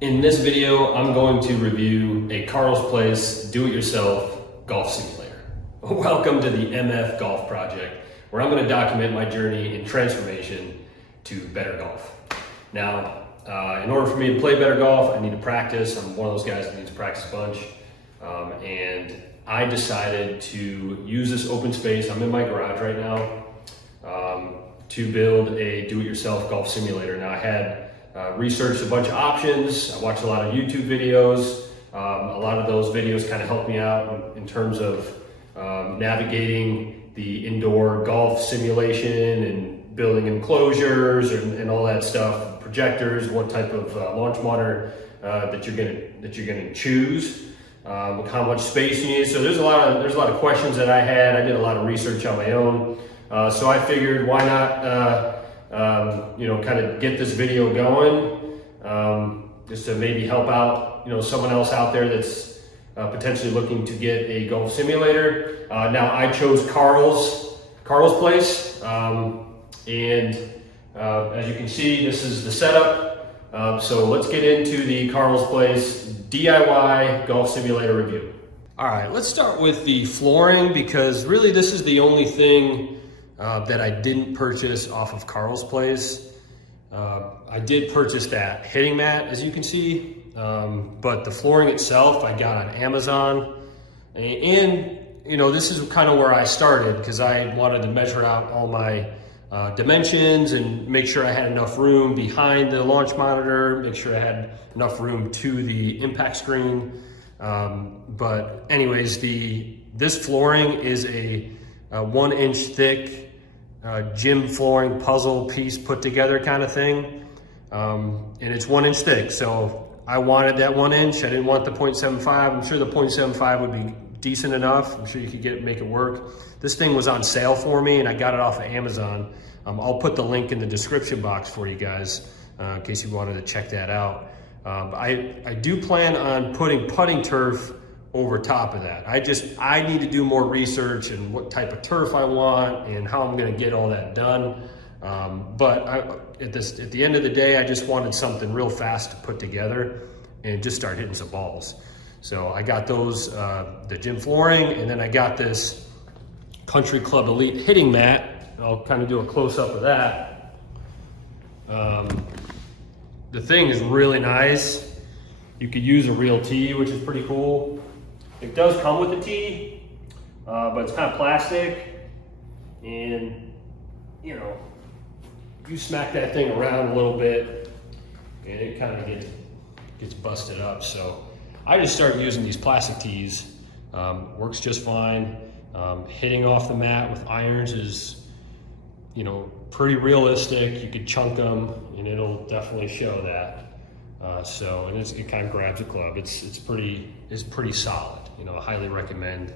In this video, I'm going to review a Carl's Place do-it-yourself golf simulator. Welcome to the MF Golf Project, where I'm going to document my journey and transformation to better golf. Now, in order for me to play better golf, I need to practice. I'm one of those guys that needs to practice a bunch. And I decided to use this open space. I'm in my garage right now to build a do-it-yourself golf simulator. Now, I had researched a bunch of options. I watched a lot of YouTube videos. A lot of those videos kind of helped me out in terms of navigating the indoor golf simulation and building enclosures and all that stuff, projectors, what type of launch monitor that you're gonna choose, how much space you need. So there's a lot of questions that I had. I did a lot of research on my own. So I figured, why not kind of get this video going, just to maybe help out, someone else out there that's potentially looking to get a golf simulator. Now I chose Carl's Place, and as you can see, this is the setup. So let's get into the Carl's Place DIY golf simulator review. All right, let's start with the flooring, because really this is the only thing that I didn't purchase off of Carl's Place. I did purchase that hitting mat, as you can see, but the flooring itself I got on Amazon. And this is kind of where I started, because I wanted to measure out all my dimensions and make sure I had enough room behind the launch monitor, make sure I had enough room to the impact screen. But anyways, this flooring is a 1 inch thick gym flooring puzzle piece put together kind of thing. And it's 1 inch thick. So I wanted that 1 inch. I didn't want the 0.75. I'm sure the 0.75 would be decent enough. I'm sure you could make it work. This thing was on sale for me and I got it off of Amazon. I'll put the link in the description box for you guys in case you wanted to check that out. I do plan on putting putting turf over top of that. I need to do more research and what type of turf I want and how I'm gonna get all that done. But at the end of the day, I just wanted something real fast to put together and just start hitting some balls. So I got those, the gym flooring, and then I got this Country Club Elite hitting mat. I'll kind of do a close-up of that. The thing is really nice. You could use a real tee, which is pretty cool. It does come with a tee, but it's kind of plastic, and you smack that thing around a little bit and it kind of gets busted up. So I just started using these plastic tees. Works just fine. Hitting off the mat with irons is pretty realistic. You could chunk them and it'll definitely show that. And it kind of grabs a club. It's pretty solid. I highly recommend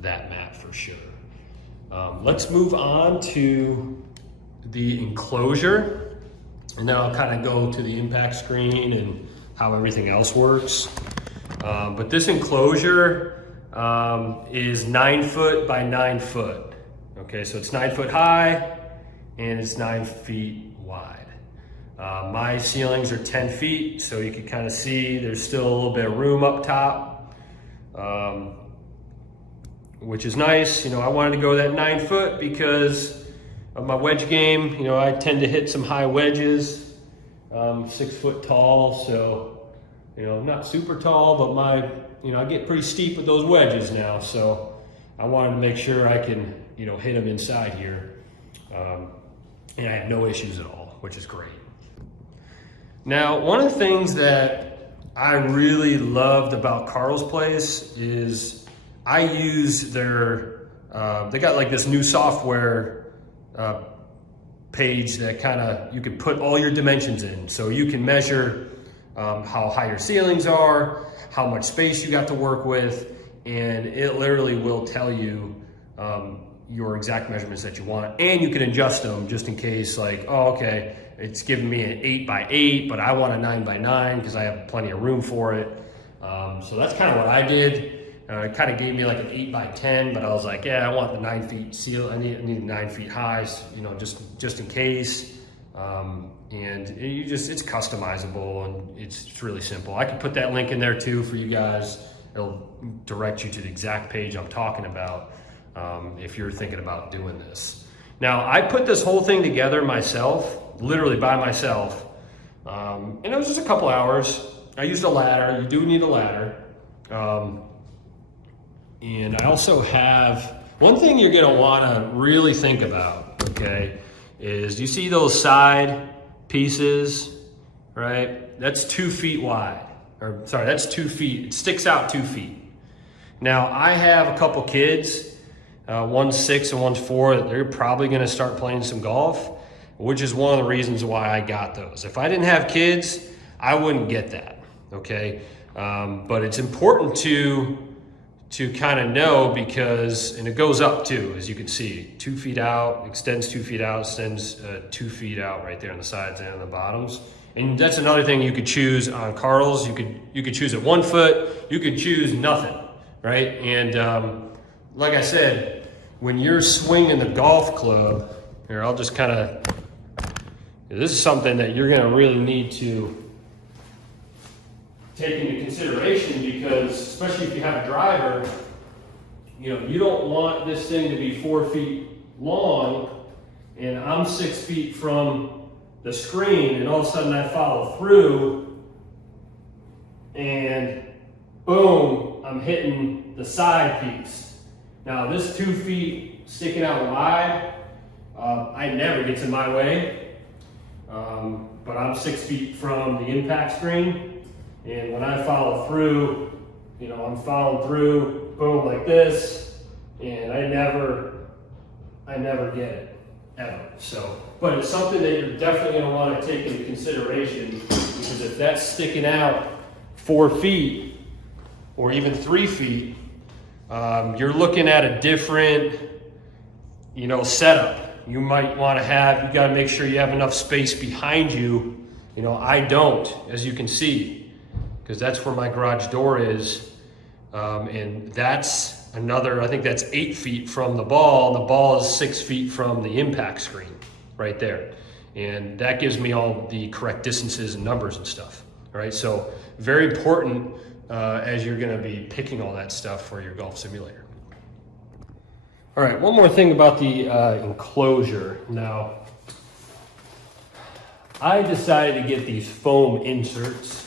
that mat for sure. Let's move on to the enclosure, and then I'll kind of go to the impact screen and how everything else works. But this enclosure is 9 foot by 9 foot. Okay, so it's 9 foot high and it's 9 feet wide. My ceilings are 10 feet, so you can kind of see there's still a little bit of room up top, which is nice. I wanted to go that 9 foot because of my wedge game. I tend to hit some high wedges. 6 foot tall, so not super tall, but I get pretty steep with those wedges now. So I wanted to make sure I can hit them inside here, and I had no issues at all, which is great. Now, one of the things that I really loved about Carl's Place is I use their, they got like this new software page that you can put all your dimensions in. So you can measure how high your ceilings are, how much space you got to work with, and it literally will tell you your exact measurements that you want, and you can adjust them just in case, like, oh, okay, it's giving me an 8 by 8, but I want a 9 by 9 because I have plenty of room for it. So that's kind of what I did. It kind of gave me like an 8 by 10, but I was like, yeah, I want the 9 feet seal. I need 9 feet high, just in case. And it's customizable, and it's really simple. I can put that link in there too for you guys. It'll direct you to the exact page I'm talking about if you're thinking about doing this. Now, I put this whole thing together myself, literally by myself, and it was just a couple hours. I used a ladder. You do need a ladder. And I also have, one thing you're gonna wanna really think about, okay, is you see those side pieces, right? That's 2 feet wide, or sorry, that's 2 feet. It sticks out 2 feet. Now, I have a couple kids, one's 6 and one's 4. They're probably gonna start playing some golf, which is one of the reasons why I got those. If I didn't have kids, I wouldn't get that, okay? But it's important to kind of know, because, and it goes up too, as you can see, 2 feet out, extends 2 feet out, extends 2 feet out right there on the sides and on the bottoms. And that's another thing you could choose on Karls. You could choose at 1 foot, you could choose nothing, right? And like I said, when you're swinging the golf club, here, I'll just kind of, this is something that you're gonna really need to take into consideration, because especially if you have a driver, you know, you don't want this thing to be 4 feet long and I'm 6 feet from the screen and all of a sudden I follow through and boom, I'm hitting the side piece. Now this 2 feet sticking out wide, I never gets in my way, but I'm 6 feet from the impact screen. And when I follow through, you know, I'm following through, boom, like this, and I never get it, ever. So, but it's something that you're definitely gonna wanna take into consideration, because if that's sticking out 4 feet, or even 3 feet, you're looking at a different, you know, setup. You might wanna have, you gotta make sure you have enough space behind you. You know, I don't, as you can see, because that's where my garage door is. And that's another, I think that's 8 feet from the ball. The ball is 6 feet from the impact screen right there. And that gives me all the correct distances and numbers and stuff, all right? So very important as you're gonna be picking all that stuff for your golf simulator. All right, one more thing about the enclosure. Now, I decided to get these foam inserts,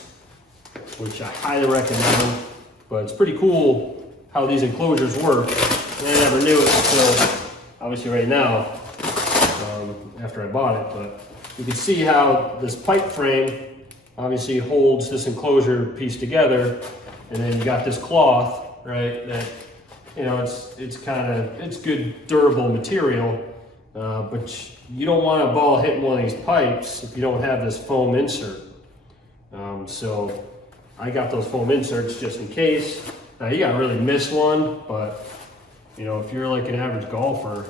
which I highly recommend, but it's pretty cool how these enclosures work. And I never knew it until obviously right now, after I bought it, but you can see how this pipe frame obviously holds this enclosure piece together, and then you got this cloth, right, that, you know, it's good durable material, but you don't want a ball hitting one of these pipes if you don't have this foam insert. So I got those foam inserts just in case. Now you gotta really miss one, but you know, if you're like an average golfer,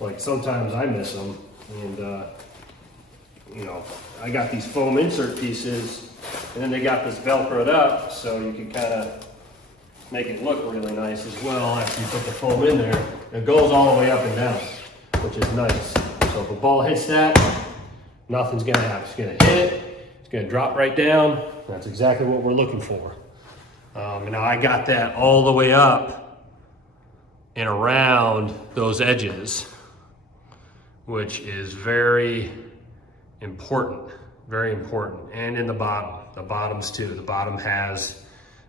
like sometimes I miss them, and you know, I got these foam insert pieces, and then they got this Velcroed up, so you can kind of make it look really nice as well after you put the foam in there. It goes all the way up and down, which is nice. So if a ball hits that, nothing's gonna happen. It's gonna hit it, it's gonna drop right down. That's exactly what we're looking for. And now I got that all the way up and around those edges, which is very important, very important. And in the bottoms too. The bottom has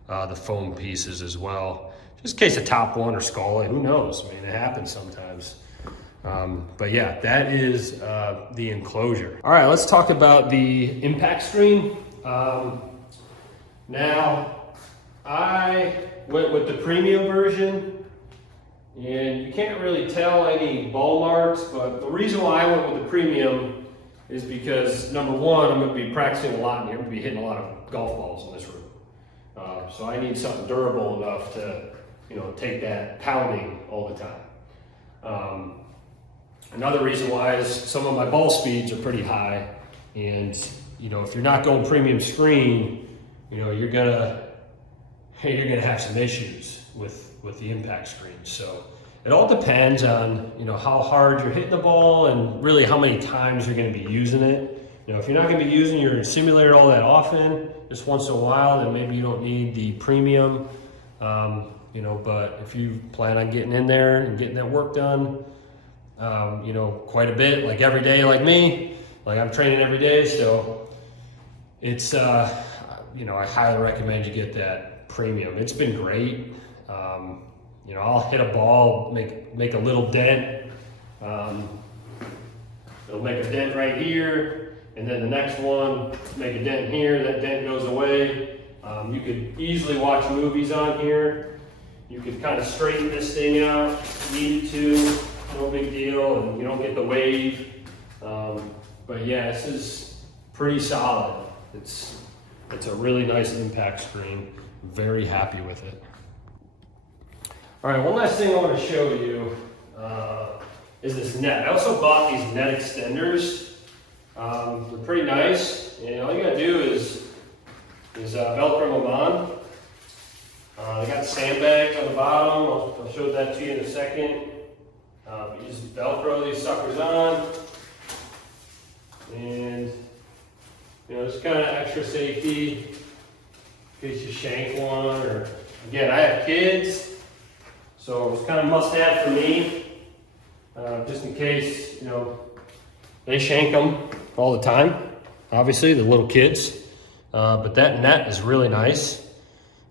the foam pieces as well. Just in case a top one or skull it, who knows? I mean, it happens sometimes. But yeah, that is the enclosure. All right, let's talk about the impact screen. Now, I went with the premium version, and you can't really tell any ball marks, but the reason why I went with the premium is because, number one, I'm going to be practicing a lot, and you're going to be hitting a lot of golf balls in this room. So I need something durable enough to, you know, take that pounding all the time. Another reason why is some of my ball speeds are pretty high, and you know, if you're not going premium screen, you know, you're gonna have some issues with the impact screen. So it all depends on, you know, how hard you're hitting the ball and really how many times you're gonna be using it. You know, if you're not going to be using your simulator all that often, just once in a while, then maybe you don't need the premium. You know, but if you plan on getting in there and getting that work done, you know, quite a bit, like every day, like me, like I'm training every day, so it's, you know, I highly recommend you get that premium. It's been great. You know, I'll hit a ball, make a little dent. It'll make a dent right here, and then the next one, make a dent here, that dent goes away. You could easily watch movies on here. You could kind of straighten this thing out if you need to, no big deal, and you don't get the wave. But yeah, this is pretty solid. It's a really nice impact screen. Very happy with it. All right, one last thing I want to show you is this net. I also bought these net extenders. They're pretty nice, and all you gotta do is Velcro them on. They got sandbags on the bottom. I'll show that to you in a second. You just Velcro these suckers on, and you know, just kind of extra safety in case you shank one. Or again, I have kids, so it's kind of must-have for me, just in case, you know, they shank them all the time. Obviously, the little kids, but that net is really nice.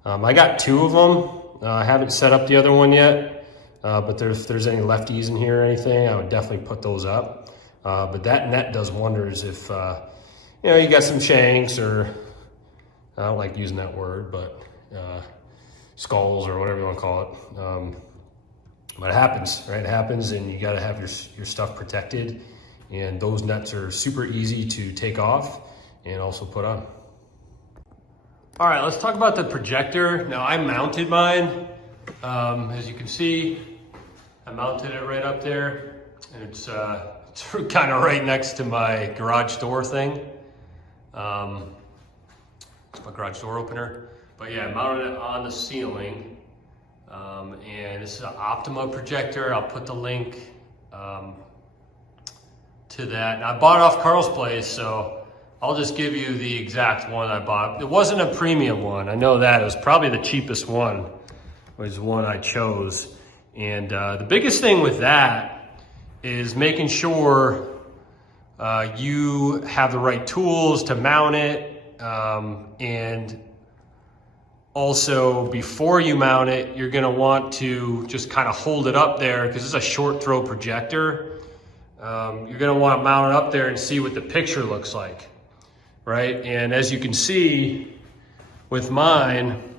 I got 2 of them. I haven't set up the other one yet, but if there's any lefties in here or anything, I would definitely put those up. But that net does wonders if you know, you got some shanks, or I don't like using that word, but skulls or whatever you want to call it. But it happens, right? It happens, and you got to have your stuff protected. And those nets are super easy to take off and also put on. All right, let's talk about the projector. Now, I mounted mine. As you can see, I mounted it right up there, and it's kind of right next to my garage door thing. It's my garage door opener. But yeah, I mounted it on the ceiling. And this is an Optima projector. I'll put the link to that. And I bought it off Carl's Place, so I'll just give you the exact one I bought. It wasn't a premium one, I know that. It was probably the cheapest one, was the one I chose. And the biggest thing with that is making sure you have the right tools to mount it, and also before you mount it, you're gonna want to just kind of hold it up there, because it's a short throw projector. You're gonna want to mount it up there and see what the picture looks like, right? And as you can see with mine,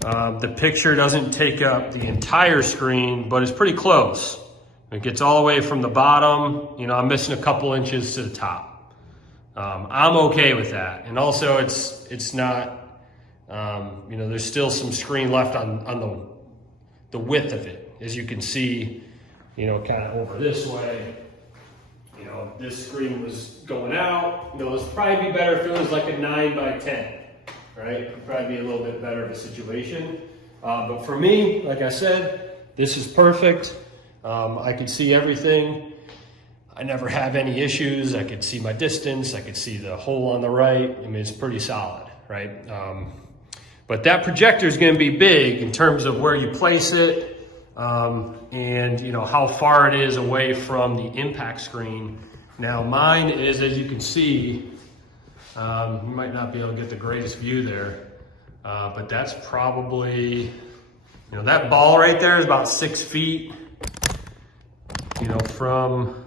the picture doesn't take up the entire screen, but it's pretty close. It gets all the way from the bottom. You know, I'm missing a couple inches to the top. I'm okay with that. And also it's not, you know, there's still some screen left on the width of it. As you can see, you know, kind of over this way, you know, this screen was going out. You know, it's probably be better if it was like a 9x10, right? It'd probably be a little bit better of a situation. But for me, like I said, this is perfect. I could see everything. I never have any issues. I could see my distance. I could see the hole on the right. I mean, it's pretty solid, right? But that projector is going to be big in terms of where you place it, and you know how far it is away from the impact screen. Now mine is, as you can see, you might not be able to get the greatest view there, but that's probably, you know, that ball right there is about 6 feet, you know, from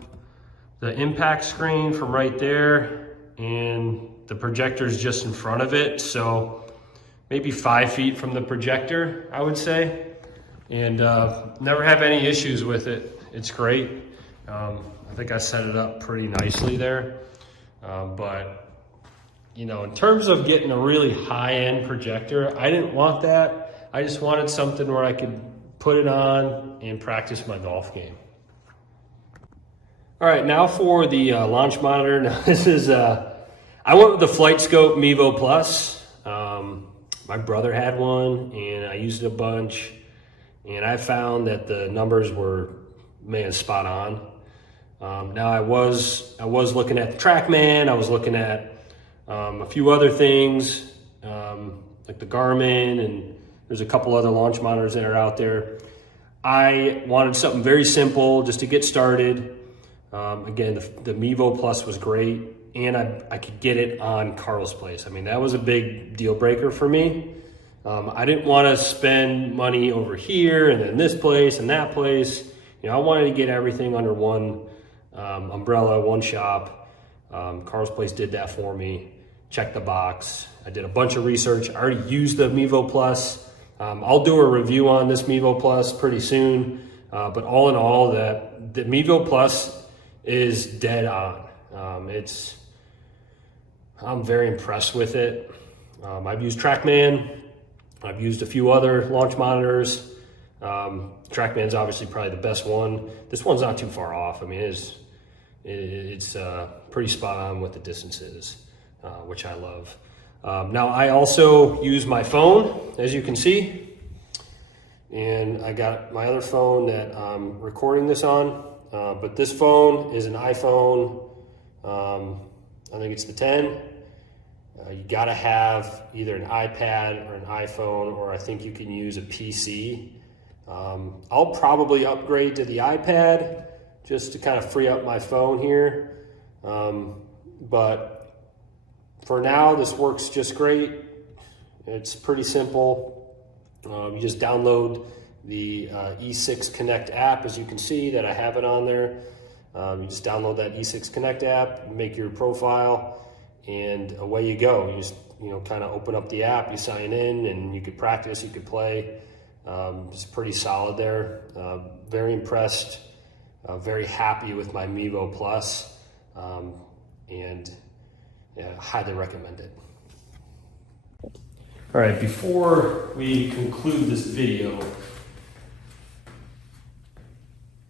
the impact screen, from right there, and the projector is just in front of it, so maybe 5 feet from the projector, I would say. And never have any issues with it. It's great. I think I set it up pretty nicely there. But, you know, in terms of getting a really high-end projector, I didn't want that. I just wanted something where I could put it on and practice my golf game. All right, now for the launch monitor. Now this is, I went with the FlightScope Mevo Plus. My brother had one and I used it a bunch. And I found that the numbers were, man, spot on. Now I was looking at the TrackMan. I was looking at a few other things like the Garmin, and there's a couple other launch monitors that are out there. I wanted something very simple just to get started. Again, the Mevo Plus was great, and I could get it on Carl's Place. I mean, that was a big deal breaker for me. I didn't want to spend money over here and then this place and that place. I wanted to get everything under one umbrella, one shop. Carl's Place did that for me. Check the box. I did a bunch of research. I already used the Mevo Plus. I'll do a review on this Mevo Plus pretty soon. But all in all, the Mevo Plus is dead on. I'm very impressed with it. I've used TrackMan. I've used a few other launch monitors. TrackMan's obviously probably the best one. This one's not too far off. I mean, it's pretty spot on with the distances, which I love. Now I also use my phone, as you can see, and I got my other phone that I'm recording this on, but this phone is an iPhone, I think it's the 10. You gotta have either an iPad or an iPhone, or I think you can use a PC. I'll probably upgrade to the iPad just to kind of free up my phone here. But for now, this works just great. It's pretty simple. You just download the E6 Connect app, as you can see that I have it on there. You just download that E6 Connect app, make your profile, and away you go. You just kind of open up the app, you sign in, and you could practice, you could play. It's pretty solid there. Very impressed, very happy with my Mevo Plus, and yeah, highly recommend it. All right, before we conclude this video,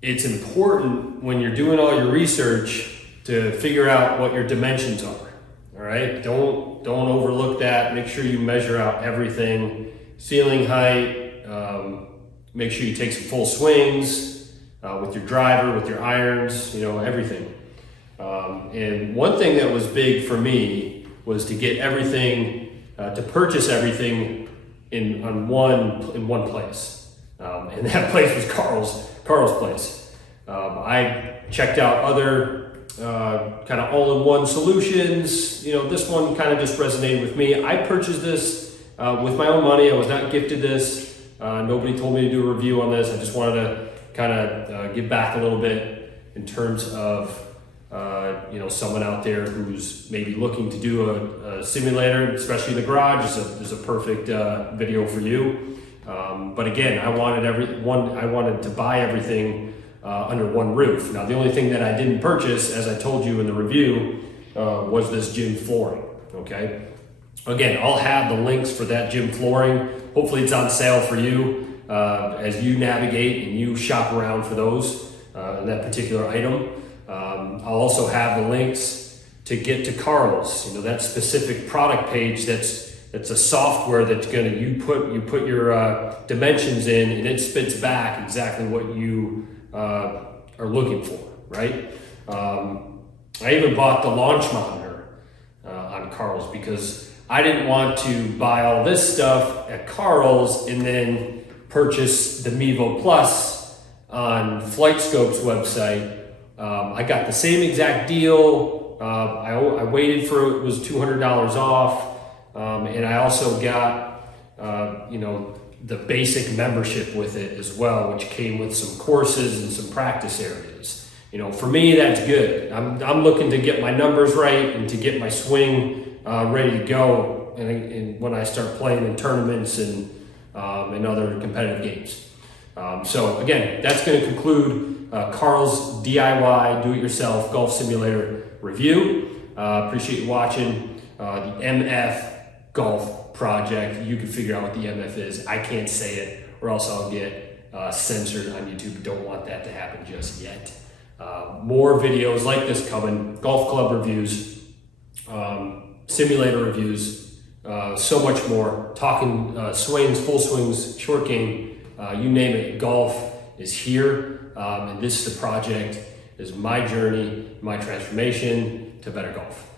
it's important when you're doing all your research to figure out what your dimensions are. All right, don't overlook that. Make sure you measure out everything, ceiling height. Make sure you take some full swings with your driver, with your irons, everything. And one thing that was big for me was to get everything, to purchase everything in one place. And that place was Carl's Place. I checked out other kind of all-in-one solutions. This one kind of just resonated with me. I purchased this with my own money. I was not gifted this. Nobody told me to do a review on this. I just wanted to kind of give back a little bit in terms of someone out there who's maybe looking to do a simulator, especially in the garage. Is a perfect video for you. But again, I wanted to buy everything under one roof. Now, the only thing that I didn't purchase, as I told you in the review, was this gym flooring. Okay. Again, I'll have the links for that gym flooring. Hopefully it's on sale for you as you navigate and you shop around for those, that particular item. I'll also have the links to get to Carl's, that specific product page that's a software that's you put your dimensions in, and it spits back exactly what you are looking for, right? I even bought the launch monitor on Carl's because I didn't want to buy all this stuff at Carl's and then purchase the Mevo Plus on FlightScope's website. I got the same exact deal. I waited for it was $200 off, and I also got the basic membership with it as well, which came with some courses and some practice areas. For me, that's good. I'm looking to get my numbers right and to get my swing ready to go, and when I start playing in tournaments and other competitive games. So again, that's going to conclude Carl's DIY do-it-yourself golf simulator review. Appreciate you watching the MF Golf Project. You can figure out what the MF is. I can't say it, or else I'll get censored on YouTube. Don't want that to happen just yet. More videos like this coming, golf club reviews, simulator reviews, so much more. Talking swings, full swings, short game, you name it, golf is here. And this is the project is my journey, my transformation to better golf.